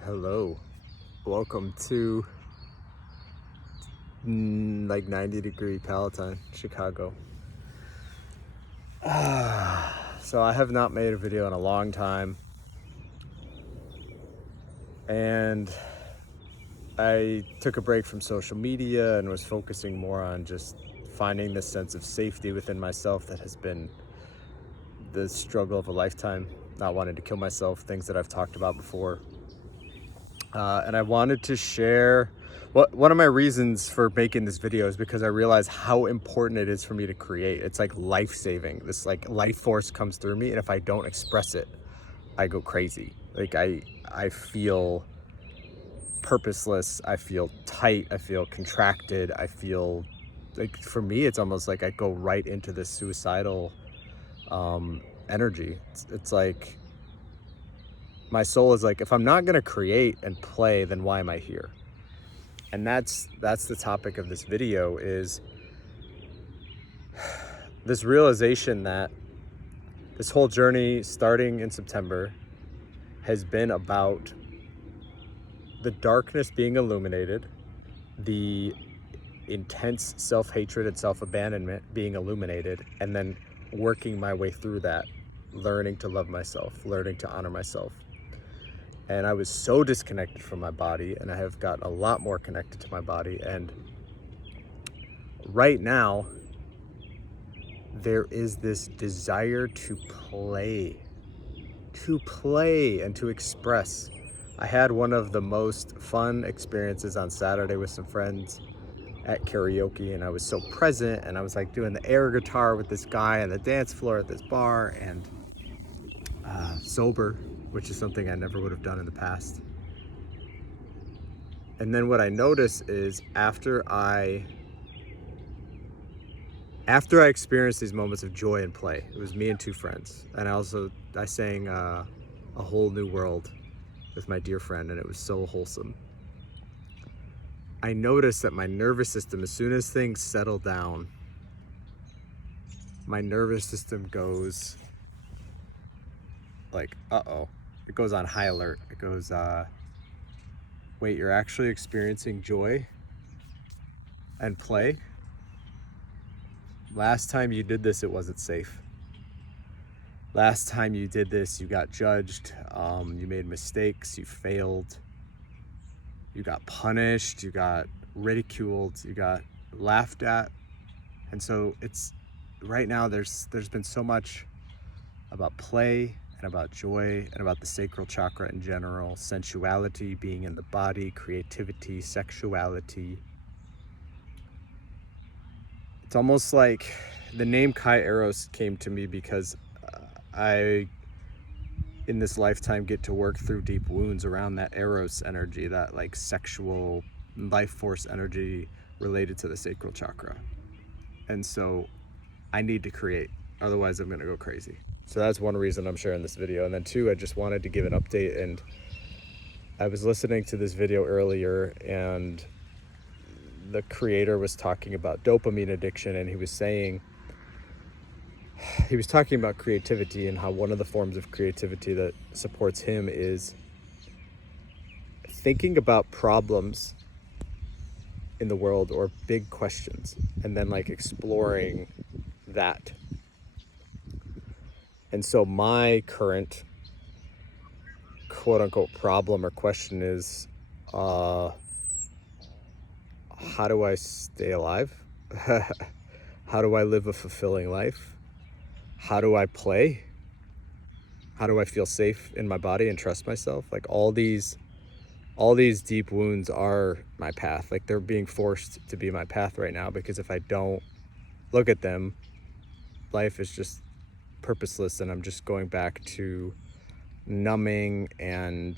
Hello, welcome to like 90-degree Palatine, Chicago. So I have not made a video in a long time, and I took a break from social media and was focusing more on just finding this sense of safety within myself that has been the struggle of a lifetime, not wanting to kill myself, things that I've talked about before. And I wanted to share one of my reasons for making this video is because I realize how important it is for me to create. It's like life-saving. This like life force comes through me, and if I don't express it, I go crazy. Like I feel purposeless, I feel tight, I feel contracted, I feel like, for me it's almost like I go right into this suicidal energy. It's like my soul is like, if I'm not going to create and play, then why am I here? And that's the topic of this video, is this realization that this whole journey starting in September has been about the darkness being illuminated, the intense self-hatred and self-abandonment being illuminated, and then working my way through that, learning to love myself, learning to honor myself. And I was so disconnected from my body, and I have gotten a lot more connected to my body. And right now, there is this desire to play and to express. I had one of the most fun experiences on Saturday with some friends at karaoke, and I was so present, and I was like doing the air guitar with this guy on the dance floor at this bar, and sober, which is something I never would have done in the past. And then what I noticed is after I experienced these moments of joy and play, it was me and two friends, and I sang A Whole New World with my dear friend, and it was so wholesome. I noticed that my nervous system, as soon as things settle down, my nervous system goes like, uh-oh. It goes on high alert. It goes, wait, you're actually experiencing joy and play? Last time you did this, it wasn't safe. Last time you did this, you got judged, you made mistakes, you failed, you got punished, you got ridiculed, you got laughed at. And so it's right now there's been so much about play and about joy and about the sacral chakra in general, sensuality, being in the body, creativity, sexuality. It's almost like the name Eros came to me because I, in this lifetime, get to work through deep wounds around that Eros energy, that like sexual life force energy related to the sacral chakra. And so I need to create, otherwise I'm gonna go crazy. So that's one reason I'm sharing this video. And then two, I just wanted to give an update. And I was listening to this video earlier, and the creator was talking about dopamine addiction, and he was talking about creativity and how one of the forms of creativity that supports him is thinking about problems in the world or big questions, and then like exploring that. And so my current quote unquote problem or question is, how do I stay alive? How do I live a fulfilling life? How do I play? How do I feel safe in my body and trust myself? Like all these deep wounds are my path. Like they're being forced to be my path right now, because if I don't look at them, life is just purposeless, and I'm just going back to numbing and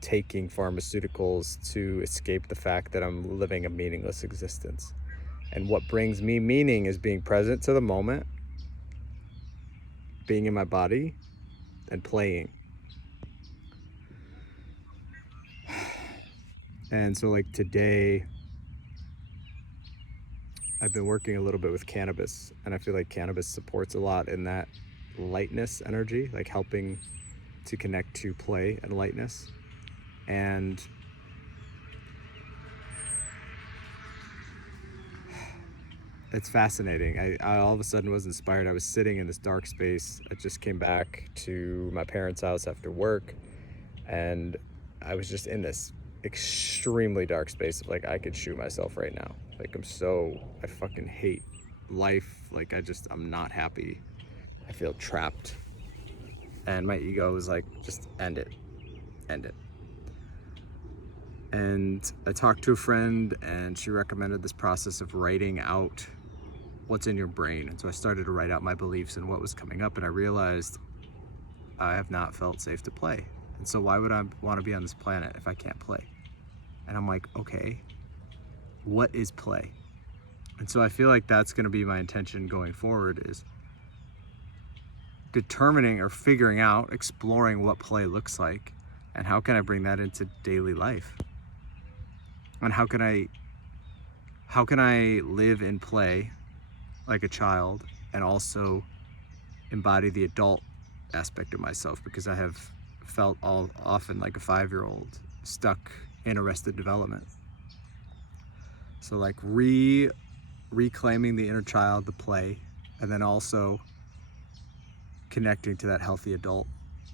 taking pharmaceuticals to escape the fact that I'm living a meaningless existence. And what brings me meaning is being present to the moment, being in my body, and playing. And so like today, I've been working a little bit with cannabis, and I feel like cannabis supports a lot in that lightness energy, like helping to connect to play and lightness. And it's fascinating. I all of a sudden was inspired. I was sitting in this dark space. I just came back to my parents' house after work, and I was just in this extremely dark space of like, I could shoot myself right now. Like, I fucking hate life. Like, I'm not happy. I feel trapped. And my ego was like, just end it. End it. And I talked to a friend, and she recommended this process of writing out what's in your brain. And so I started to write out my beliefs and what was coming up, and I realized I have not felt safe to play. And so why would I want to be on this planet if I can't play? And I'm like, okay, what is play? And so I feel like that's going to be my intention going forward, is determining or figuring out, exploring what play looks like, and how can I bring that into daily life? And how can I live in play like a child and also embody the adult aspect of myself, because I have felt often like a 5-year-old stuck in arrested development. So like reclaiming the inner child, the play, and then also connecting to that healthy adult.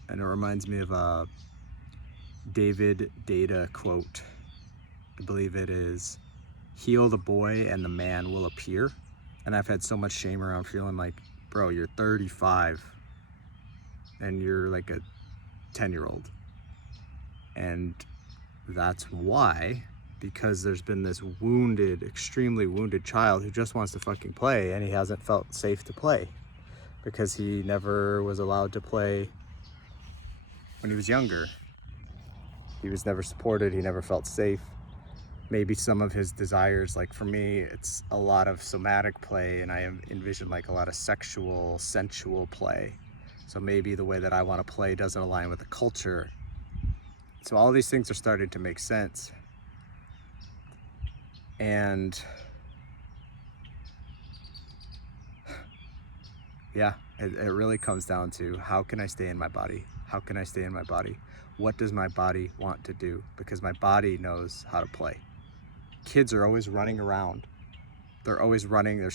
And it reminds me of a David Data quote. I believe it is, heal the boy and the man will appear. And I've had so much shame around feeling like, bro, you're 35 and you're like a 10-year-old. And that's why, because there's been this wounded, extremely wounded child who just wants to fucking play, and he hasn't felt safe to play because he never was allowed to play when he was younger. He was never supported, he never felt safe. Maybe some of his desires, like for me, it's a lot of somatic play, and I envision like a lot of sexual, sensual play. So maybe the way that I want to play doesn't align with the culture. So all these things are starting to make sense. And yeah, it really comes down to, how can I stay in my body? How can I stay in my body? What does my body want to do? Because my body knows how to play. Kids are always running around. They're always running, they're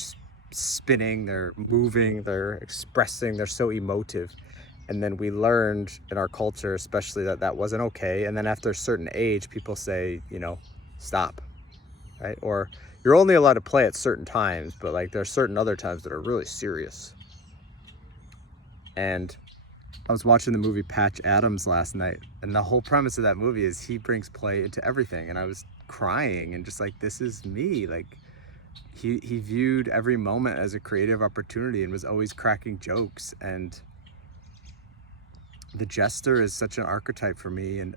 spinning, they're moving, they're expressing, they're so emotive. And then we learned in our culture, especially, that wasn't okay. And then after a certain age, people say, stop, right? Or you're only allowed to play at certain times, but like there are certain other times that are really serious. And I was watching the movie Patch Adams last night, and the whole premise of that movie is he brings play into everything. And I was crying and just like, this is me. Like he viewed every moment as a creative opportunity and was always cracking jokes. And the jester is such an archetype for me, and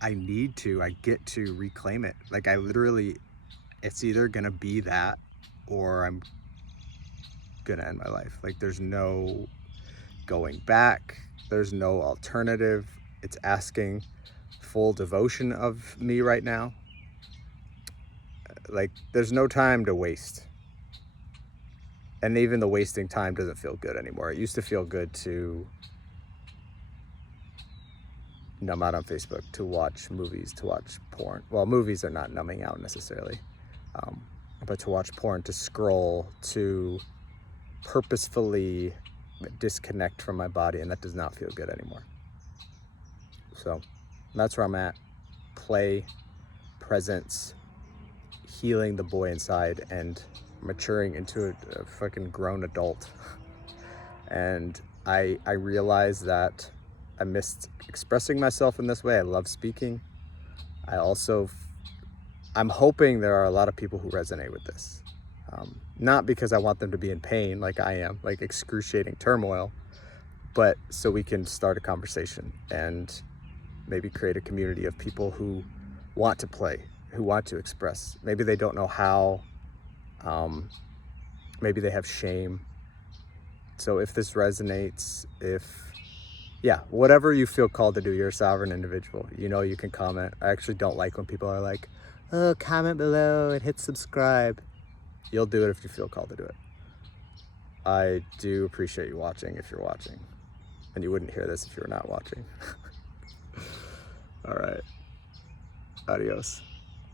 I get to reclaim it. Like I literally, it's either gonna be that or I'm gonna end my life. Like there's no going back, there's no alternative. It's asking full devotion of me right now. Like there's no time to waste. And even the wasting time doesn't feel good anymore. It used to feel good to numb out on Facebook, to watch movies, to watch porn. Well, movies are not numbing out necessarily, but to watch porn, to scroll, to purposefully disconnect from my body, and that does not feel good anymore. So that's where I'm at. Play, presence, healing the boy inside, and maturing into a fucking grown adult. And I realized that I missed expressing myself in this way. I love speaking. I'm hoping there are a lot of people who resonate with this. Not because I want them to be in pain like I am, like excruciating turmoil, but so we can start a conversation and maybe create a community of people who want to play, who want to express. Maybe they don't know how. Maybe they have shame. So if this resonates, whatever you feel called to do, you're a sovereign individual. You can comment. I actually don't like when people are like, oh, comment below and hit subscribe. You'll do it if you feel called to do it. I do appreciate you watching if you're watching. And you wouldn't hear this if you were not watching. All right. Adios.